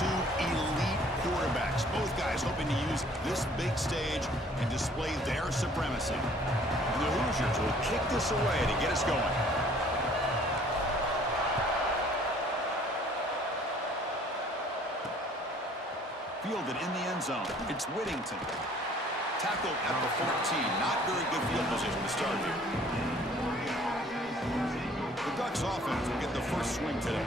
two elite quarterbacks. Both guys hoping to use this big stage and display their supremacy. And the Hoosiers will kick this away to get us going. Fielded in the end zone. It's Whittington. Tackled at the 14. Not very good field position to start here. The Ducks offense will get the first swing today.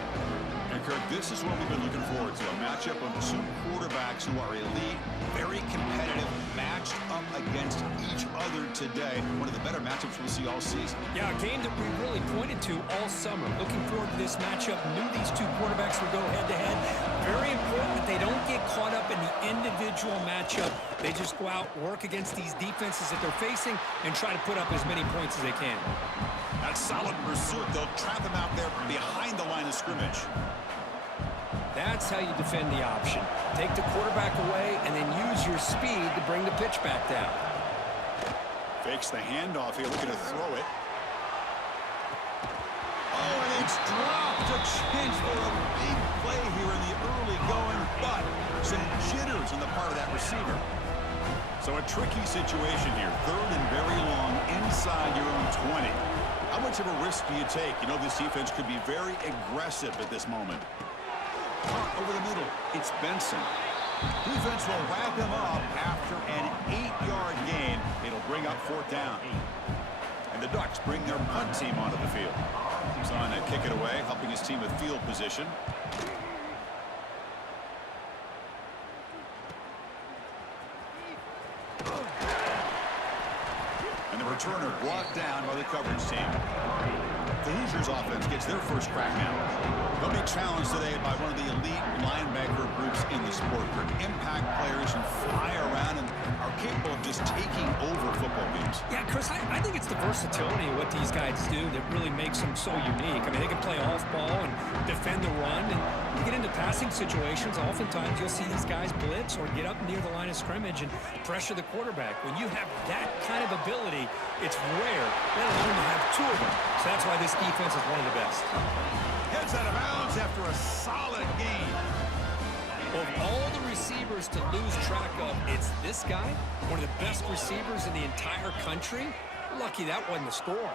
And Kirk, this is what we've been looking forward to. A matchup of two quarterbacks who are elite, very competitive, matched up against each other today. One of the better matchups we'll see all season. Yeah, a game that we really pointed to all summer. Looking forward to this matchup. Knew these two quarterbacks would go head-to-head. Very important that they don't get caught up in the individual matchup. They just go out, work against these defenses that they're facing, and try to put up as many points as they can. That solid pursuit. They'll trap him out there behind the line of scrimmage. That's how you defend the option. Take the quarterback away and then use your speed to bring the pitch back down. Fakes the handoff here, looking to throw it. Oh, and it's dropped. A chance for a big play here in the early going, but some jitters on the part of that receiver. So a tricky situation here. Third and very long inside your own 20. How much of a risk do you take? You know, this defense could be very aggressive at this moment. Over the middle, it's Benson. Defense will wrap him up after an 8-yard gain. It'll bring up fourth down. And the Ducks bring their punt team onto the field. He's on to kick it away, helping his team with field position. And the returner brought down by the coverage team. The Hoosiers offense gets their first crack now. They'll be challenged today by one of the elite linebacker groups in the sport. They're impact players who fly around and are capable of just taking over football games. Yeah, Chris, I think it's the versatility of what these guys do that really makes them so unique. I mean, they can play off ball and defend the run. And you get into passing situations, oftentimes you'll see these guys blitz or get up near the line of scrimmage and pressure the quarterback. When you have that kind of ability, it's rare, let alone to have two of them. So that's why this defense is one of the best. Heads out of bounds after a solid gain. Of all the receivers to lose track of, it's this guy, one of the best receivers in the entire country. Lucky that wasn't the score.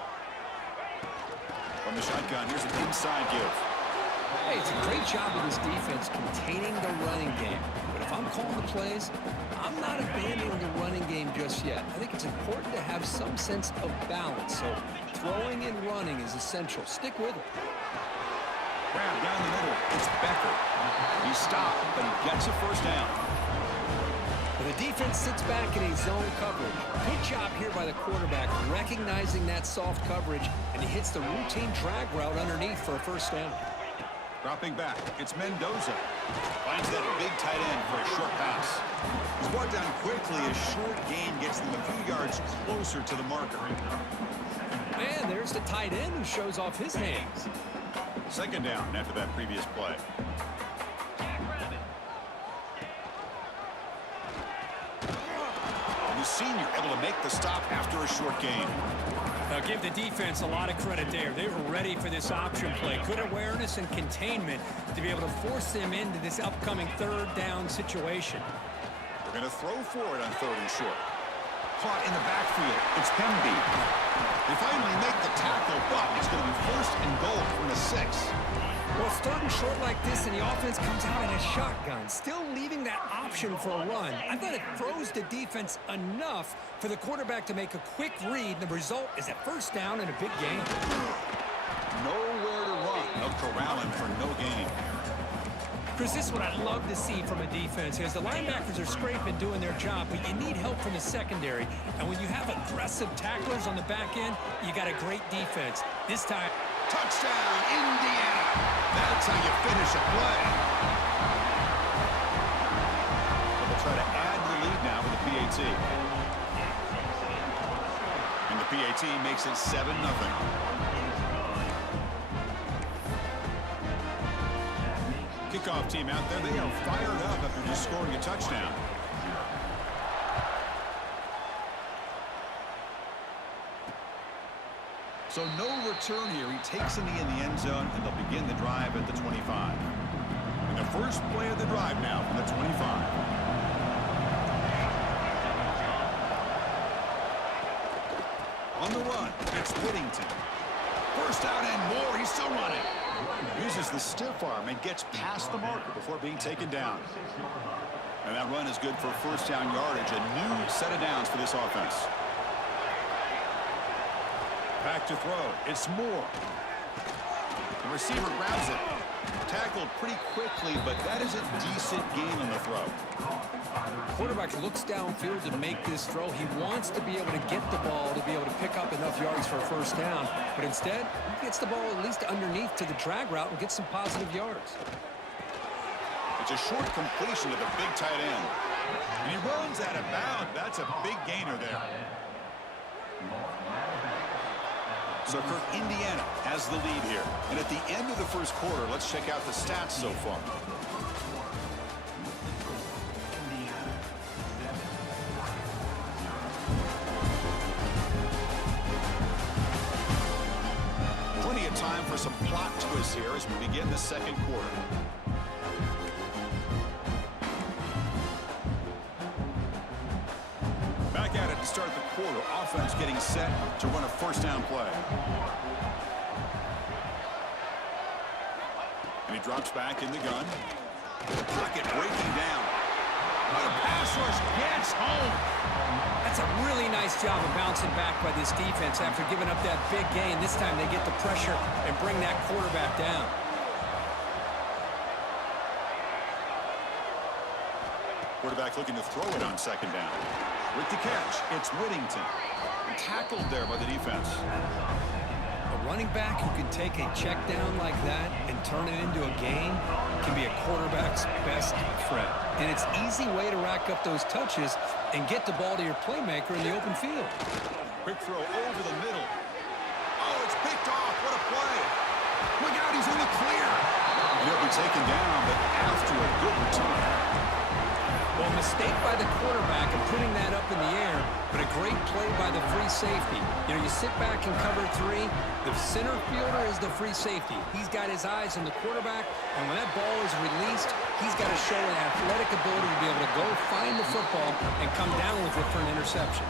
From the shotgun, here's an inside give. Hey, it's a great job of this defense containing the running game. But if I'm calling the plays, I'm not abandoning the running game just yet. I think it's important to have some sense of balance. So throwing and running is essential. Stick with it. Grab down the middle. It's Becker. He stopped, but he gets a first down. Well, the defense sits back in a zone coverage. Good job here by the quarterback, recognizing that soft coverage, and he hits the routine drag route underneath for a first down. Dropping back, it's Mendoza. Finds that big tight end for a short pass. He's brought down quickly. A short gain gets them a few yards closer to the marker. And there's the tight end who shows off his hands. Second down after that previous play. And the senior able to make the stop after a short gain. Now give the defense a lot of credit there. They were ready for this option play. Good awareness and containment to be able to force them into this upcoming third down situation. We're going to throw for it on third and short. Caught in the backfield. It's Pemby. They finally make the tackle, but it's going to be first and goal from the 6. Well, it's third and short like this, and the offense comes out in a shotgun, still leaving that option for a run. I thought it throws the defense enough for the quarterback to make a quick read. The result is a first down and a big gain. Nowhere to run. They'll corral him for no gain. Chris, this is what I'd love to see from a defense. As the linebackers are scraping, doing their job, but you need help from the secondary. And when you have aggressive tacklers on the back end, you got a great defense. This time, touchdown, Indiana. That's how you finish a play. So they'll try to add the lead now with the PAT. And the PAT makes it 7-0. Kickoff team out there, they are fired up after just scoring a touchdown. So no return here. He takes a knee in the end zone, and they'll begin the drive at the 25. And the first play of the drive now from the 25. On the run, it's Whittington. First out and more. He's still running. Uses the stiff arm and gets past the marker before being taken down. And that run is good for first down yardage. A new set of downs for this offense. Back to throw. It's Moore. The receiver grabs it. Tackled pretty quickly, but that is a decent gain on the throw. Quarterback looks downfield to make this throw. He wants to be able to get the ball to be able to pick up enough yards for a first down. But instead, he gets the ball at least underneath to the drag route and gets some positive yards. It's a short completion to the big tight end. And he runs out of bounds. That's a big gainer there. So Kirk, Indiana has the lead here. And at the end of the first quarter, let's check out the stats so far. Plenty of time for some plot twists here as we begin the second quarter. Back at it to start the quarter. Offense getting set to run a first down play. And he drops back in the gun. Pocket breaking down. What a pass rush gets home. That's a really nice job of bouncing back by this defense after giving up that big gain. This time they get the pressure and bring that quarterback down. Quarterback looking to throw it on second down. With the catch, it's Whittington. Tackled there by the defense. A running back who can take a check down like that and turn it into a gain can be a quarterback's best friend. And it's an easy way to rack up those touches and get the ball to your playmaker in the open field. Quick throw over the middle. Oh, it's picked off. What a play. Look out, he's in the clear. And he'll be taken down, but after a good return. Well, mistake by the quarterback of putting that up in the air, but a great play by the free safety. You know, you sit back and cover three. The center fielder is the free safety. He's got his eyes on the quarterback, and when that ball is released, he's got to show an athletic ability to be able to go find the football and come down with it for an interception.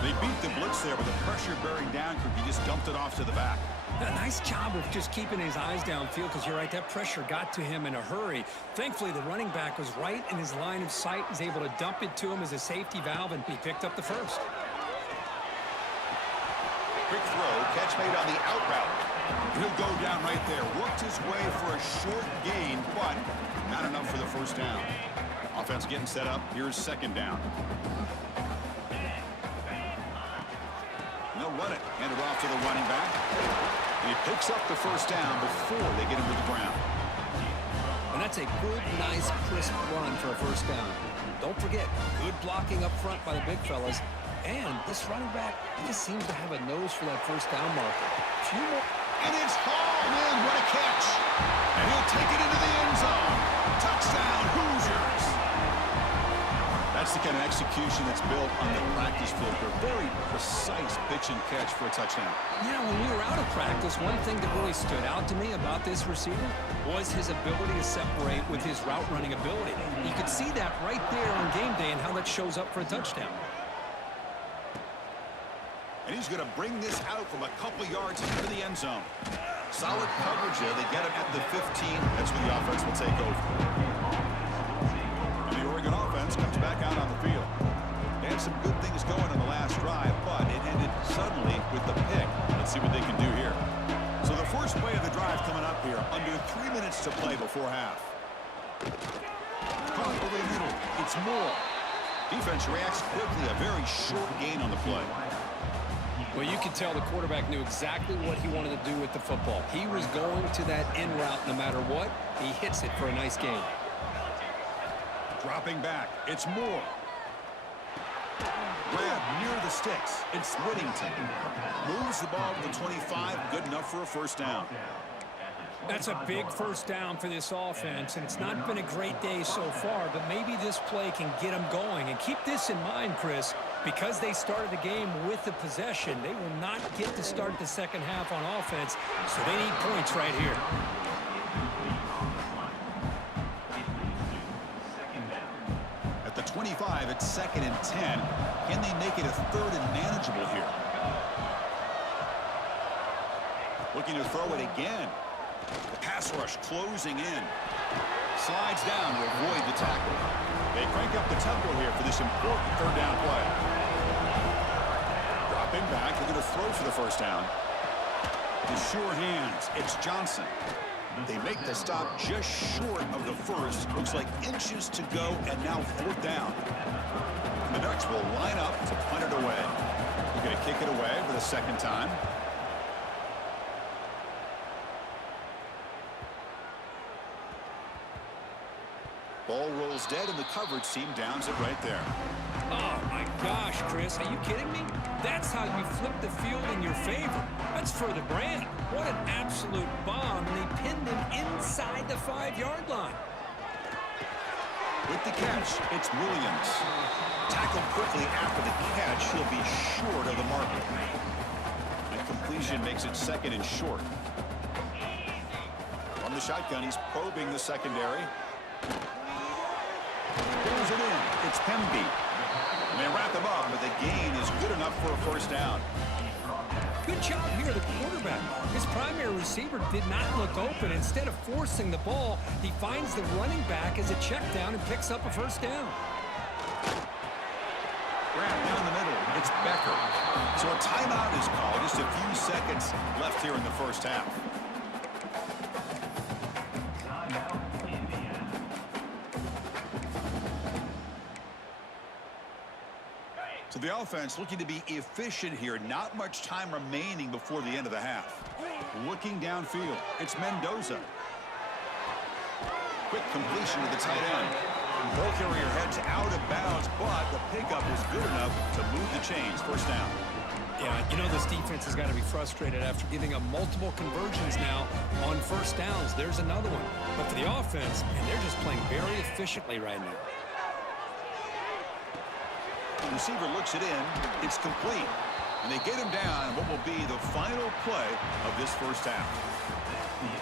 They beat the blitz there with the pressure bearing down. He just dumped it off to the back. A nice job of just keeping his eyes downfield because you're right, that pressure got to him in a hurry. Thankfully, the running back was right in his line of sight. He's able to dump it to him as a safety valve, and he picked up the first. Quick throw, catch made on the out route. He'll go down right there. Worked his way for a short gain, but not enough for the first down. Offense getting set up. Here's second down. They'll run it. Hand it off to the running back. And he picks up the first down before they get him to the ground. And that's a good, nice, crisp run for a first down. Don't forget, good blocking up front by the big fellas. And this running back, he just seems to have a nose for that first down marker. Few more. And it's hauled in. What a catch. And he'll take it into the end zone. Touchdown, Hoosiers. That's the kind of execution that's built on the practice field. A very precise pitch and catch for a touchdown. Yeah, when we were out of practice, one thing that really stood out to me about this receiver was his ability to separate with his route running ability. You could see that right there on game day and how that shows up for a touchdown. And he's going to bring this out from a couple yards into the end zone. Solid coverage there. They get him at the 15. That's where the offense will take over. And the Oregon offense comes back out on the field. They had some good things going on the last drive, but it ended suddenly with the pick. Let's see what they can do here. So the first play of the drive coming up here. Under 3 minutes to play before half. Caught over the middle. It's Moore. Defense reacts quickly. A very short gain on the play. Well, you could tell the quarterback knew exactly what he wanted to do with the football. He was going to that in route no matter what. He hits it for a nice gain. Dropping back, it's Moore. Grab near the sticks. It's Whittington. Moves the ball to the 25. Good enough for a first down. That's a big first down for this offense, and it's not been a great day so far, but maybe this play can get them going. And keep this in mind, Chris, because they started the game with the possession, they will not get to start the second half on offense, so they need points right here. 25 at 2nd and 10. Can they make it a 3rd and manageable here? Looking to throw it again. Pass rush closing in. Slides down to avoid the tackle. They crank up the tempo here for this important 3rd down play. Dropping back, they're going to throw for the 1st down. The sure hands, it's Johnson. They make the stop just short of the 1st. Looks like inches to go, and now 4th down. The Ducks will line up to punt it away. They're going to kick it away for the 2nd time. Ball rolls dead, and the coverage team downs it right there. Oh, my gosh, Chris. Are you kidding me? That's how you flip the field in your favor. That's for the brand. What an absolute bomb, and they pinned him inside the 5-yard line. With the catch, it's Williams. Tackled quickly after the catch. He'll be short of the marker. And completion makes it 2nd and short. From the shotgun, he's probing the secondary. Pulls it in. It's Pemby. And they wrap him up, but the gain is good enough for a 1st down. Good job here, the quarterback. His primary receiver did not look open. Instead of forcing the ball, he finds the running back as a check down and picks up a 1st down. Grab down the middle. It's Becker. So a timeout is called. Just a few seconds left here in the 1st half. So the offense looking to be efficient here. Not much time remaining before the end of the half. Looking downfield, it's Mendoza. Quick completion to the tight end. Ball carrier heads out of bounds, but the pickup is good enough to move the chains. 1st down. Yeah, you know this defense has got to be frustrated after giving up multiple conversions now on 1st downs. There's another one. But for the offense, man, they're just playing very efficiently right now. The receiver looks it in. It's complete. And they get him down in what will be the final play of this 1st half.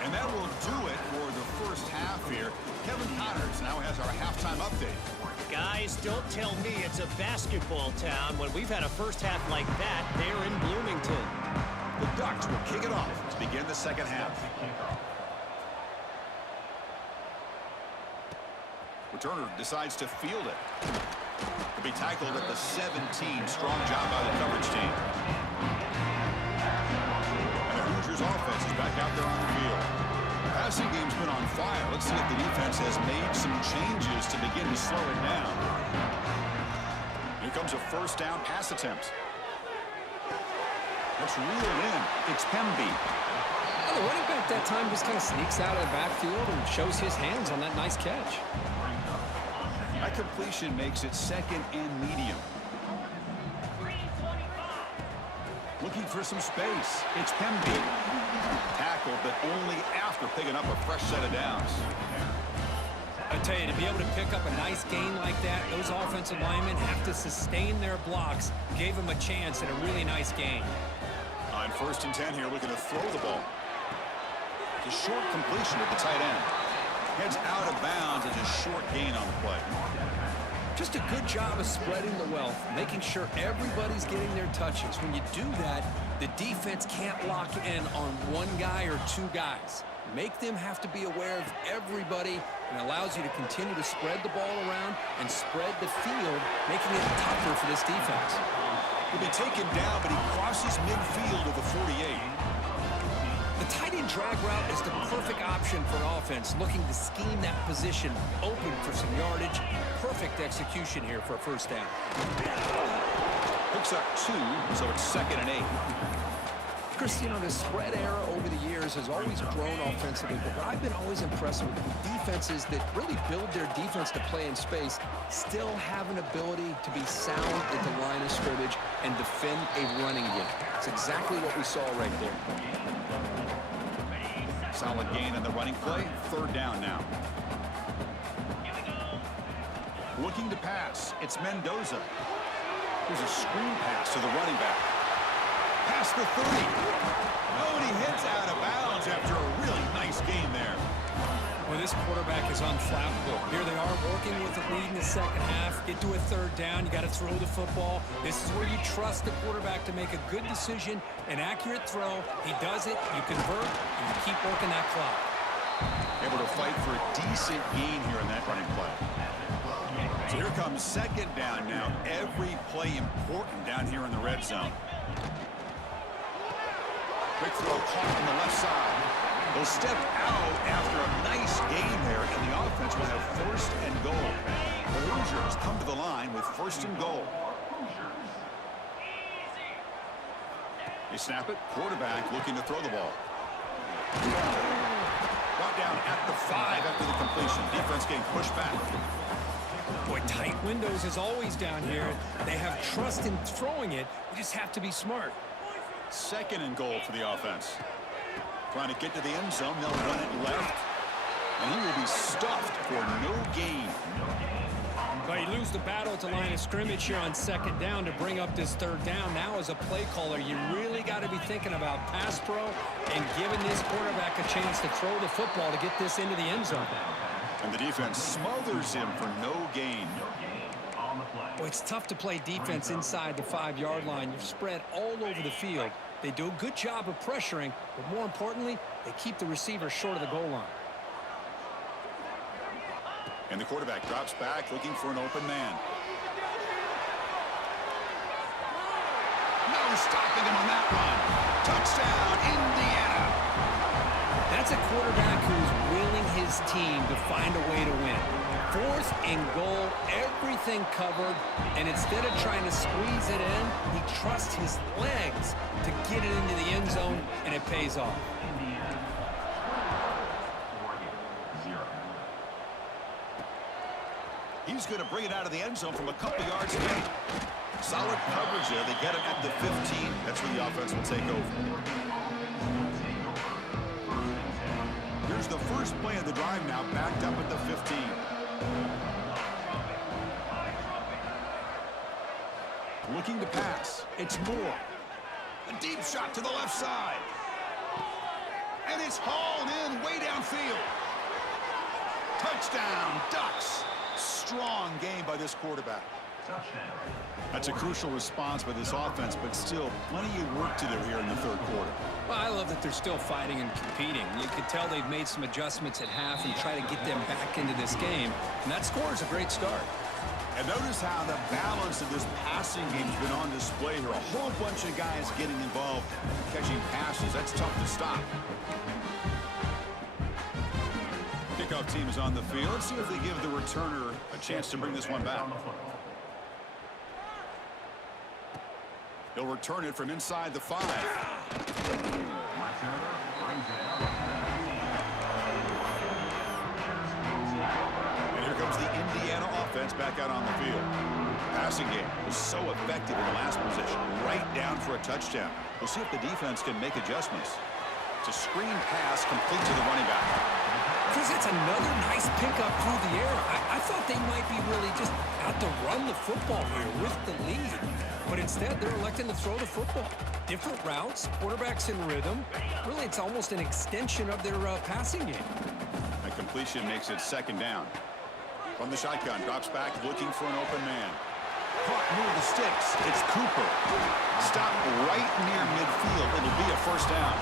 And that will do it for the 1st half here. Kevin Connors now has our halftime update. Guys, don't tell me it's a basketball town when we've had a 1st half like that there in Bloomington. The Ducks will kick it off to begin the 2nd half. Returner decides to field it. To be tackled at the 17. Strong job by the coverage team. And the Hoosiers offense is back out there on the field. Passing game's been on fire. Let's see if the defense has made some changes to begin to slow it down. Here comes a 1st down pass attempt. That's reeled in. It's Pemby. Well, the running back that time just kind of sneaks out of the backfield and shows his hands on that nice catch. That completion makes it 2nd and medium. Looking for some space. It's Pemby. Tackled, but only after picking up a fresh set of downs. I tell you, to be able to pick up a nice gain like that, those offensive linemen have to sustain their blocks. Gave them a chance at a really nice gain. On 1st and 10 here, looking to throw the ball. It's a short completion at the tight end. Heads out of bounds as a short gain on the play. Just a good job of spreading the wealth, making sure everybody's getting their touches. When you do that, the defense can't lock in on 1 guy or 2 guys. Make them have to be aware of everybody, and allows you to continue to spread the ball around and spread the field, making it tougher for this defense. He'll be taken down, but he crosses midfield of the 48. The tight end drag route is the perfect option for an offense looking to scheme that position open for some yardage. Perfect execution here for a 1st down. Picks up 2, so it's 2nd and 8. Chris, you know, the spread era over the years has always grown offensively, but what I've been always impressed with defenses that really build their defense to play in space still have an ability to be sound at the line of scrimmage and defend a running game. It's exactly what we saw right there. Solid gain on the running play. 3rd down now. Looking to pass. It's Mendoza. Here's a screen pass to the running back. Past the 30. Oh, and he hits out of bounds after a really nice gain there. Well, this quarterback is unflappable. Here they are working with the lead in the second half. Get to a third down. You got to throw the football. This is where you trust the quarterback to make a good decision, an accurate throw. He does it. You convert, and you keep working that clock. Able to fight for a decent gain here in that running play. So here comes second down now. Every play important down here in the red zone. Quick throw caught on the left side. They'll step out after a nice gain there, and the offense will have first and goal. The Hoosiers come to the line with first and goal. They snap it. Quarterback looking to throw the ball. Brought down at the 5 after the completion. Defense getting pushed back. Boy, tight windows is always down here. They have trust in throwing it. You just have to be smart. Second and goal for the offense. Trying to get to the end zone. They'll run it left. And he will be stuffed for no gain. But you lose the battle at the line of scrimmage here on second down to bring up this third down. Now as a play caller, you really got to be thinking about pass pro and giving this quarterback a chance to throw the football to get this into the end zone. And the defense smothers him for no gain. Boy, it's tough to play defense inside the 5-yard line. You're spread all over the field. They do a good job of pressuring, but more importantly, they keep the receiver short of the goal line. And the quarterback drops back looking for an open man. No stopping him on that run. Touchdown, Indiana. That's a quarterback who's willing his team to find a way to win. 4th and goal, everything covered, and instead of trying to squeeze it in, he trusts his legs to get it into the end zone, and it pays off. He's going to bring it out of the end zone from a couple yards away. Solid coverage there. They get him at the 15. That's where the offense will take over. Here's the first play of the drive now, backed up at the 15. Looking to pass. It's Moore. A deep shot to the left side. And it's hauled in way downfield. Touchdown, Ducks. Strong game by this quarterback. That's a crucial response by this offense, but still plenty of work to do here in the third quarter. Well, I love that they're still fighting and competing. You can tell they've made some adjustments at half and try to get them back into this game. And that score is a great start. And notice how the balance of this passing game has been on display here. A whole bunch of guys getting involved, catching passes. That's tough to stop. Kickoff team is on the field. Let's see if they give the returner a chance to bring this one back. He'll return it from inside the 5. And here comes the Indiana offense back out on the field. Passing game was so effective in the last position. Right down for a touchdown. We'll see if the defense can make adjustments. It's a screen pass complete to the running back. Chris, it's another nice pickup through the air. I thought they might be really just out to run the football here with the lead. But instead, they're electing to throw the football. Different routes, quarterbacks in rhythm. Really, it's almost an extension of their passing game. A completion makes it second down. From the shotgun, drops back looking for an open man. Caught near the sticks. It's Cooper. Stopped right near midfield. It'll be a first down.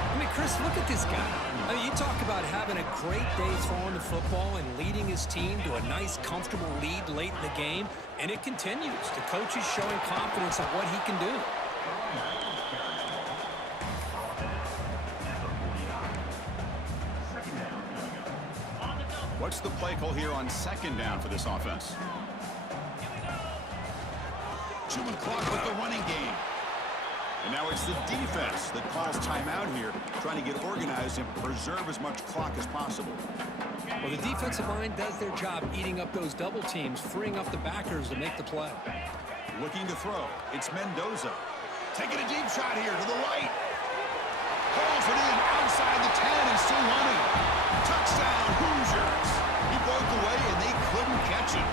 I mean, Chris, look at this guy. I mean, you talk about having a great day throwing the football and leading his team to a nice, comfortable lead late in the game, and it continues. The coach is showing confidence of what he can do. What's the play call here on second down for this offense? Chewing clock with the running game. And now it's the defense that calls timeout here, trying to get organized and preserve as much clock as possible. Well, the defensive line does their job eating up those double teams, freeing up the backers to make the play. Looking to throw. It's Mendoza. Taking a deep shot here to the right. Pulls it in outside the 10 and still running. Touchdown, Hoosiers. He broke away and they couldn't catch him.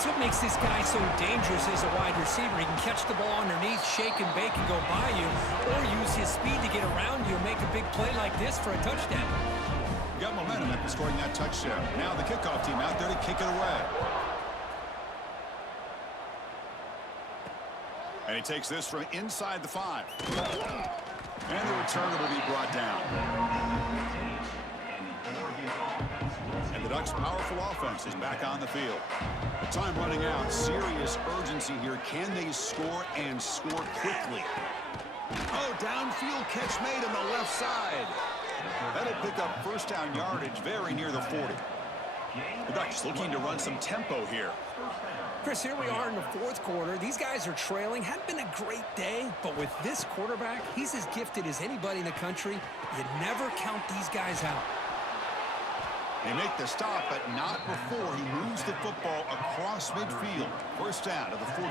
That's what makes this guy so dangerous as a wide receiver. He can catch the ball underneath, shake and bake and go by you, or use his speed to get around you and make a big play like this for a touchdown. scoring that touchdown. Now the kickoff team out there to kick it away. And he takes this from inside the 5. And the return will be brought down. And the Ducks' powerful offense is back on the field. Time running out. Serious urgency here. Can they score and score quickly? Oh, downfield catch made on the left side. That'll pick up first down yardage very near the 40. The Ducks looking to run some tempo here. Chris, here we are in the fourth quarter. These guys are trailing. Hadn't been a great day, but with this quarterback, he's as gifted as anybody in the country. You never count these guys out. They make the stop, but not before he moves the football across midfield. First down to the 48.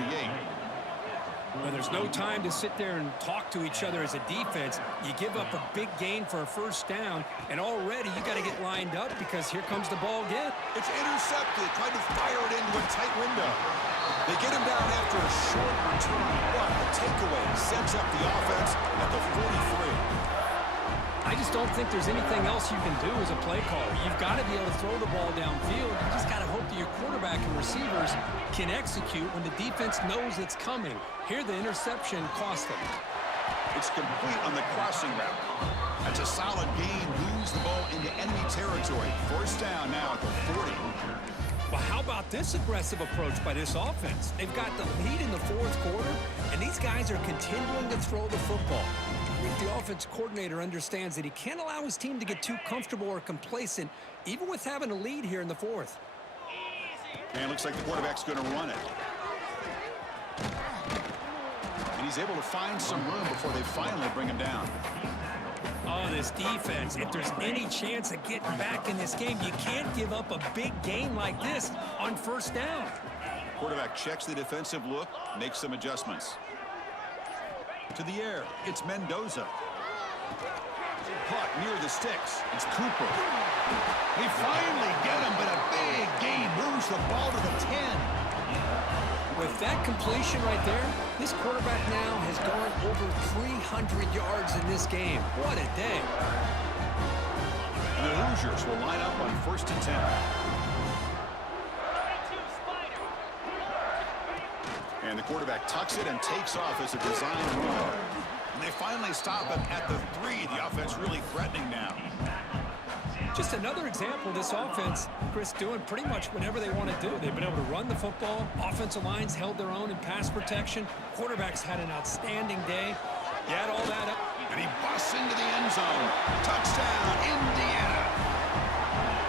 Well, there's no time to sit there and talk to each other as a defense. You give up a big gain for a first down, and already you got to get lined up because here comes the ball again. It's intercepted. Tried to fire it into a tight window. They get him down after a short return, but the takeaway sets up the offense at the 43. I just don't think there's anything else you can do as a play caller. You've got to be able to throw the ball downfield. You just got to hope that your quarterback and receivers can execute when the defense knows it's coming. Here, the interception cost them. It's complete on the crossing route. That's a solid gain. Moves the ball into enemy territory. First down now at the 40. Well, how about this aggressive approach by this offense? They've got the lead in the fourth quarter, and these guys are continuing to throw the football. I think the offense coordinator understands that he can't allow his team to get too comfortable or complacent, even with having a lead here in the fourth. And it looks like the quarterback's going to run it. And he's able to find some room before they finally bring him down. Oh, this defense, if there's any chance of getting back in this game, you can't give up a big game like this on first down. Quarterback checks the defensive look, makes some adjustments. To the air, it's Mendoza. Caught near the sticks. It's Cooper. They finally get him, but a big gain moves the ball to the 10. With that completion right there, this quarterback now has gone over 300 yards in this game. What a day. And the Hoosiers will line up on 1st and 10. And the quarterback tucks it and takes off as a design run. And they finally stop him at the 3. The offense really threatening now. Just another example of this offense, Chris, doing pretty much whatever they want to do. They've been able to run the football. Offensive lines held their own in pass protection. Quarterbacks had an outstanding day. You add all that up. And he busts into the end zone. Touchdown, Indiana.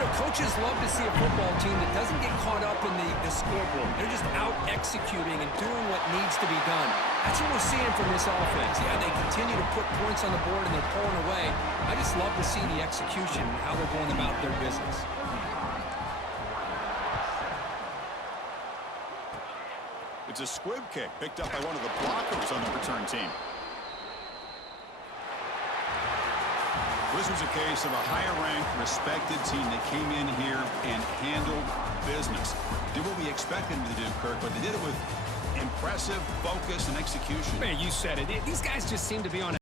You know, coaches love to see a football team that doesn't get caught up in the scoreboard. They're just out executing and doing what needs to be done. That's what we're seeing from this offense. Yeah, they continue to put points on the board and they're pulling away. I just love to see the execution and how they're going about their business. It's a squib kick picked up by one of the blockers on the return team. This was a case of a higher-ranked, respected team that came in here and handled business. Did what we expected them to do, Kirk, but they did it with impressive focus and execution. Man, you said it. These guys just seem to be on